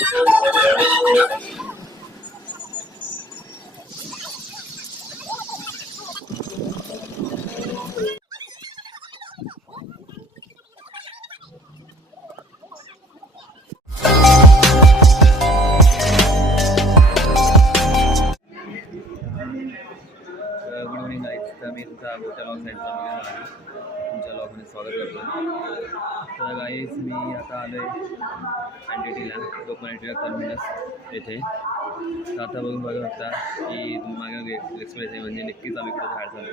Good evening guys. तर मी तुमचा गोट्या लॉग साईडचा तुमच्या लॉगमध्ये स्वागत करतो. तर गाईज मी आता आलो आहे एनटीटीला, लोकमान्य टिळक टर्मिनस येथे. तर आता बघू शकता की मागे एक्सप्रेस आहे, म्हणजे नक्कीच आम्ही इकडे बाहेर झालो.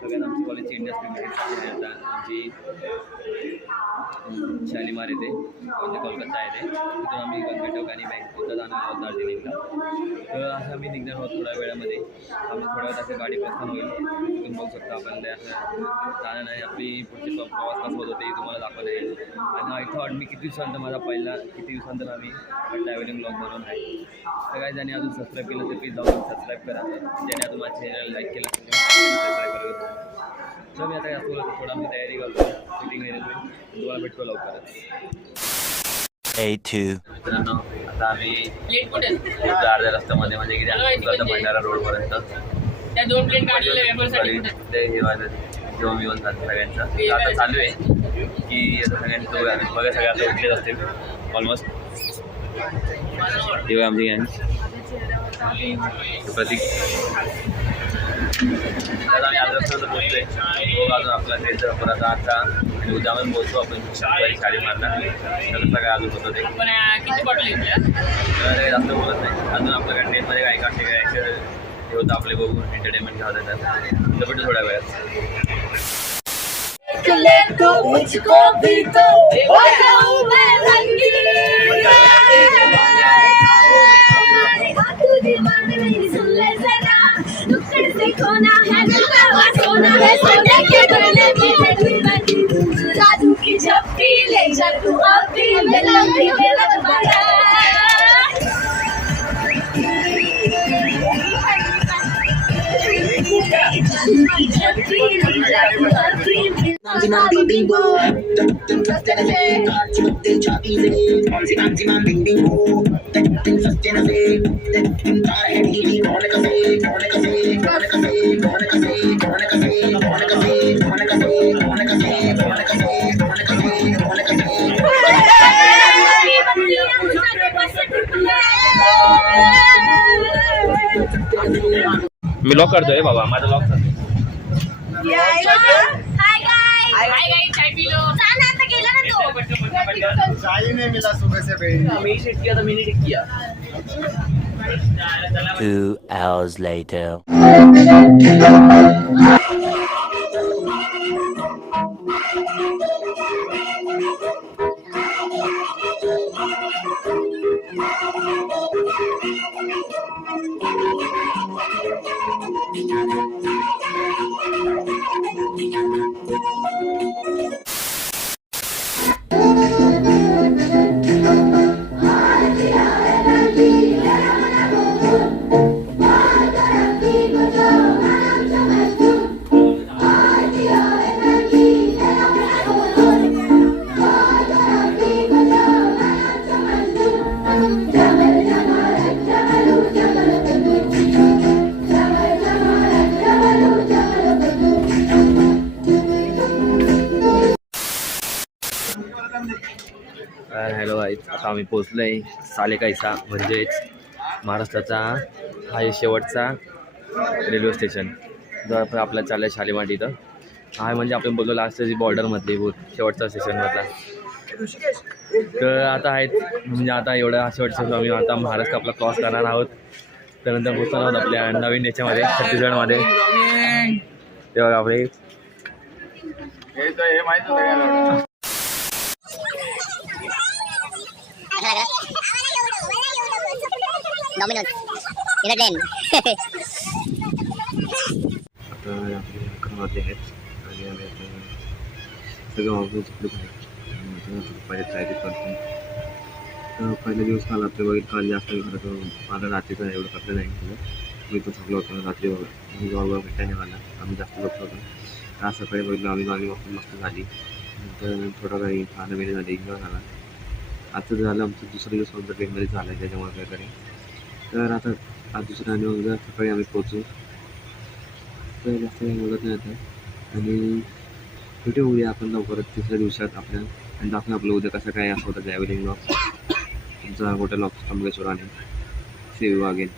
सगळ्यात आमची कॉलेजची इंडस्ट्री आहे. आता आमची शालीमार येते, म्हणजे कोलकाता येते. तिथून आम्ही कर्नाटक आणि बँकॉकला जाणार आहोत दार्जिलिंगला. तर असं आम्ही निघणार आहोत थोड्या वेळामध्ये. आम्ही थोड्या वेळात असं गाडी प्रस्थान होईल. तिथून बघू शकता आपण ते असं जाणं नाही, आपली पुढचे प्रवास कसं होत होते तुम्हाला दाखवता येईल. आणि आय थॉट मी किती दिवसानंतर माझा पहिला दिवसानंतर आम्ही ट्रॅव्हलिंग ब्लॉग बनवून आहे. तर काय ज्याने अजून सबस्क्राईब केलं तर प्लीज जाऊन सबस्क्राईब करा. ज्याने अजून माझ्या चॅनल लाईक केलं तर सबस्क्राईब करा. तर मी आता असं थोडा मी तयारी करतो, शूटिंग येईल. तुम्हाला भेटतो लवकरच. मित्रांनो, आता आम्ही अर्ध्या रस्त्यामध्ये, म्हणजे की भंडारा रोडपर्यंत त्या 2 प्लेन काढलेल्या ते जेवण बिवण झालं सगळ्यांचं. आता चालू आहे की आता सगळ्यांचं बघा, सगळे आता उठलेच असतील ऑलमोस्ट. तेव्हा आमची गँग प्रतीक. आता आम्ही अर्ध्या रस्त्यापर्यंत पोहोचतोय. बघ अजून आपला ट्रेनचा परत आता आणि उद्यामध्ये पोहोचतो आपण शाली मारणार. तर काय अजून होतं ते किती बॉटल जास्त बोलत नाही. अजून आपल्याकडे ट्रेनमध्ये काय काय हे होतं आपले बघून एंटरटेनमेंट घ्यावं देतात. तर भेटू थोड्या वेळात. मी लॉक करतोय बाबा, माझा लॉक करतो. चाय पी लो. चाय नहीं मिला सुबह से पहले. मी शिट किया था, मैंने ठीक किया. 2 hours later. हॅलो गाईज, आता आम्ही पोचलो आहे सालेकाईसा, म्हणजेच महाराष्ट्राचा हा शेवटचा रेल्वे स्टेशन. जर आपण आपल्याला चाललं आहे शालीमार इथं. हा म्हणजे आपण बोललो लास्टची बॉर्डरमधली शेवटचा स्टेशनमधला. तर आता आहेत, म्हणजे आता एवढा शेवटचा आम्ही आता महाराष्ट्र आपला क्रॉस करणार आहोत. त्यानंतर पोचणार आहोत आपल्या नवीन याच्यामध्ये छत्तीसगडमध्ये. तेव्हा आपले Domino's in a train. आता आपले खावाचे आहेत आणि आम्ही आता सगळं ऑर्डर तिकडे पाहिजे तयारी करतो. तर पहिल्या दिवस काल रात्री बघितलं, काल जास्त खरं माझं रात्रीचं एवढं करलं नाही केलं. मी तो थकलो होतो रात्री. मी जवळ भेटायला मला आम्ही जास्त झोपलो होतो. आज सकाळी बघितलं आम्ही गाडी वापरून मस्त झाली. नंतर थोडं काही खाणं पिणं झालं, एन्जॉय झाला. आता झालं आमचं दुसरा दिवस आमच्या ट्रेनमध्ये झालं आहे त्याच्यामुळे काय करेल. तर आता आज दुसरा आणि उद्या सकाळी आम्ही पोचू. तर जास्त काही बोलत नाही आता आणि भेटू उद्या आपण लवकरच तिसऱ्या दिवसात आपल्या आणि दाखवून आपलं उद्या कसं काय असं होतं ट्रॅव्हलिंग ब्लॉग तुमचा हॉटेल ऑफ त्र्यंबकेश्वर आणि सी यू अगेन.